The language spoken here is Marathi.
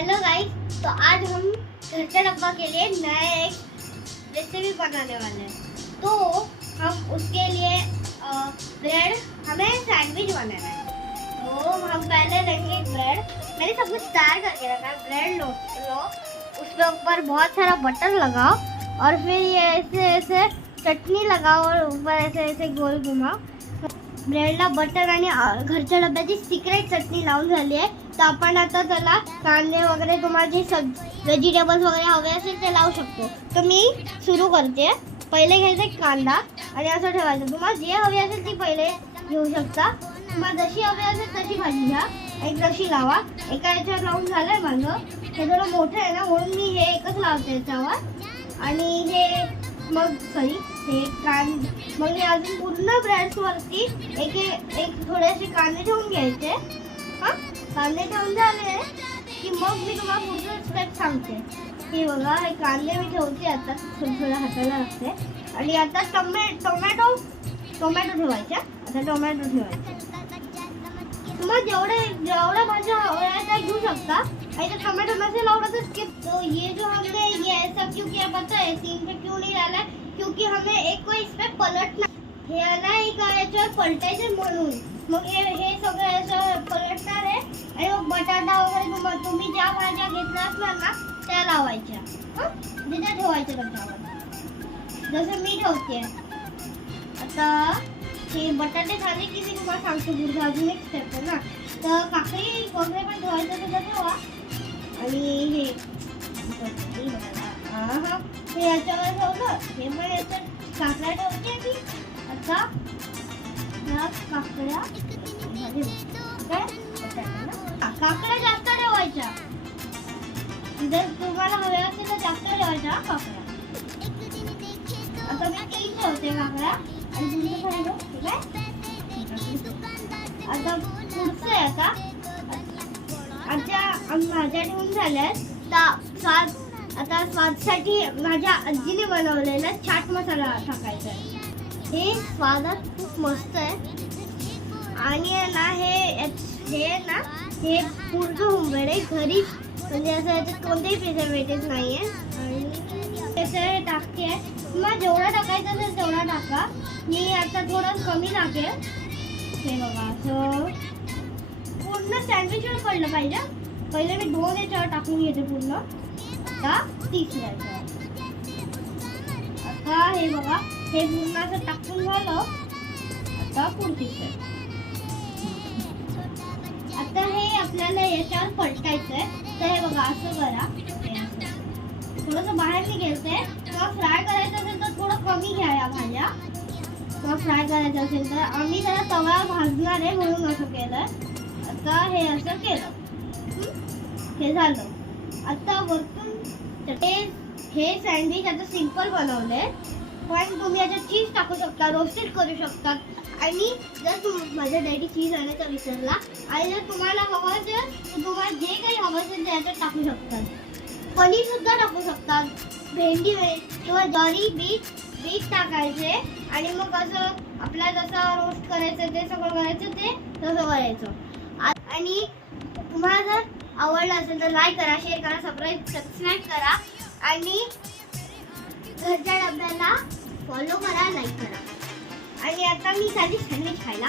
हेलो गाइस, तो आज हम घर का डब्बा के लिए नया एक रेसिपी बनाने वाले हैं। तो हम उसके लिए ब्रेड, हमें सैंडविच बनाना है। तो हम पहले लेंगे ब्रेड। मैंने सब कुछ तैयार करके रखा है। ब्रेड लो, उसके ऊपर बहुत सारा बटर लगाओ और फिर ये ऐसे ऐसे चटणी लगाओ और ऊपर ऐसे ऐसे गोल घुमाओ। ब्रेडला बटर आणि घरच्या डब्याची सिक्रेट चटणी लावून झाली आहे। तर आपण आता त्याला कांदे वगैरे तुम्हाला जे व्हेजिटेबल्स वगैरे हवे असेल ते लावू शकतो। तर मी सुरू करते। पहिले घ्यायचे कांदा आणि असं ठेवायचं। तुम्हाला जे हवे असेल ती पहिले घेऊ शकता। तुम्हाला जशी हवी असेल तशी भाजी घ्या, एक तशी लावा। एका याच्यावर लावून झालंय माझं। हे थोडं मोठं आहे ना, म्हणून मी हे एकच लावते याच्यावर। आणि हे मग हे मग हे अजून पूर्ण ब्रेड्सवरती एक थोडेसे कांदे ठेवून घ्यायचे। हां, कांदे ठेवून झाले की मग मी तुम्हाला पुढचं स्टेप सांगते। हे बघा, हे कांदे मी ठेवते आता, थोडं हाताला लागते। आणि आता टोमॅटो ठेवायचे। आता टोमॅटो ठेवायचे। तुम्हाला जेवढ्या भाज्या हव्या त्या घेऊ शकता। और टमाटो मसाला और तो ये जो हमने ये सब क्यों किया पता है? 3 पे क्यों नहीं डाला? क्योंकि हमें एक को इसमें पलटना हे ना, एक याच्यावर पलटायचे म्हणून। मग हे सगळं असं पलटणार आहे आणि मग बटाटा वगैरे तुम्ही ज्या भाज्या घेतल्या असणार ना त्या लावायच्या। तिथे ठेवायच्या त्याच्यावर, जसं मी ठेवते। आता हे बटाटे झाले की मी तुम्हाला सांगतो पुढे अजून एक स्टेप आहे ना। तर काकडी वगैरे पण ठेवायचं तर ठेवा। आणि हे हे याच्यावर ठेवलं, हे पण याच्यात काकड्या ठेवते मी। आता ह्या काकड्या काकड्या जास्त ठेवायच्या। जर तुम्हाला हव्या असेल तर जास्त ठेवायच्या काकड्या। आता मी 3 ठेवते काकड्या आणि तुमचं खायला ठीक आहे। आता पुढचं आहे आता भाज्या ठेवून झाल्यात। आता स्वादसाठी माझ्या आजीने बनवलेला चाट मसाला टाकायचा आहे। हे स्वादात खूप मस्त आहे। आणि ना हे पूर्ण होममेड आहे, घरी, म्हणजे असं याच्यात कोणतेही प्रिझर्वेटिव्ह नाही आहे। आणि त्याचं टाकते आहे। तुम्हाला जेवढा टाकायचं असेल तेवढा टाका। मी आता थोडं कमी टाकेल। हे बघा, असं पूर्ण सँडविचवर पडलं पाहिजे। पहिले मी 2 याच्यावर टाकून घेते पूर्ण। आता 3 याच्यावर। आता हे बघा, हे पूर्ण असं टाकून झालं। आता पुढची स्टेप। आता हे आपल्याला याच्यावर पलटायचं आहे। तर हे बघा, असं करा। थोडंसं बाहेर निघायचंय। किंवा फ्राय करायचं असेल तर थोडं कमी घ्या या भाज्या। किंवा फ्राय करायचं असेल तर आम्ही त्याला तव्यावर भाजणार आहे म्हणून असं केलं। आता हे असं केलं, हे झालं। आता वरतून हे सँडविच आता सिंपल बनवलंय, पण तुम्ही याच्यात चीज टाकू शकता, रोस्टेड करू शकता। आणि जर माझ्या डॅडी चीज आणायचा विसरला आणि जर तुम्हाला हवं असेल तर तुम्हाला जे काही हवं असेल ते याच्यात टाकू शकतात। पनीर सुद्धा टाकू शकतात, भेंडी किंवा ज्वारी, बीट टाकायचे। आणि मग असं आपल्याला जसं रोस्ट करायचं ते सगळं करायचं, ते तसं करायचं। आणि तुम्हाला जर आवडलं असेल तर लाईक करा, शेअर करा, सबस्क्राईब करा। आणि घरच्या डब्याला फॉलो करा, लाईक करा। आणि आता मी चालली सँडविच खायला।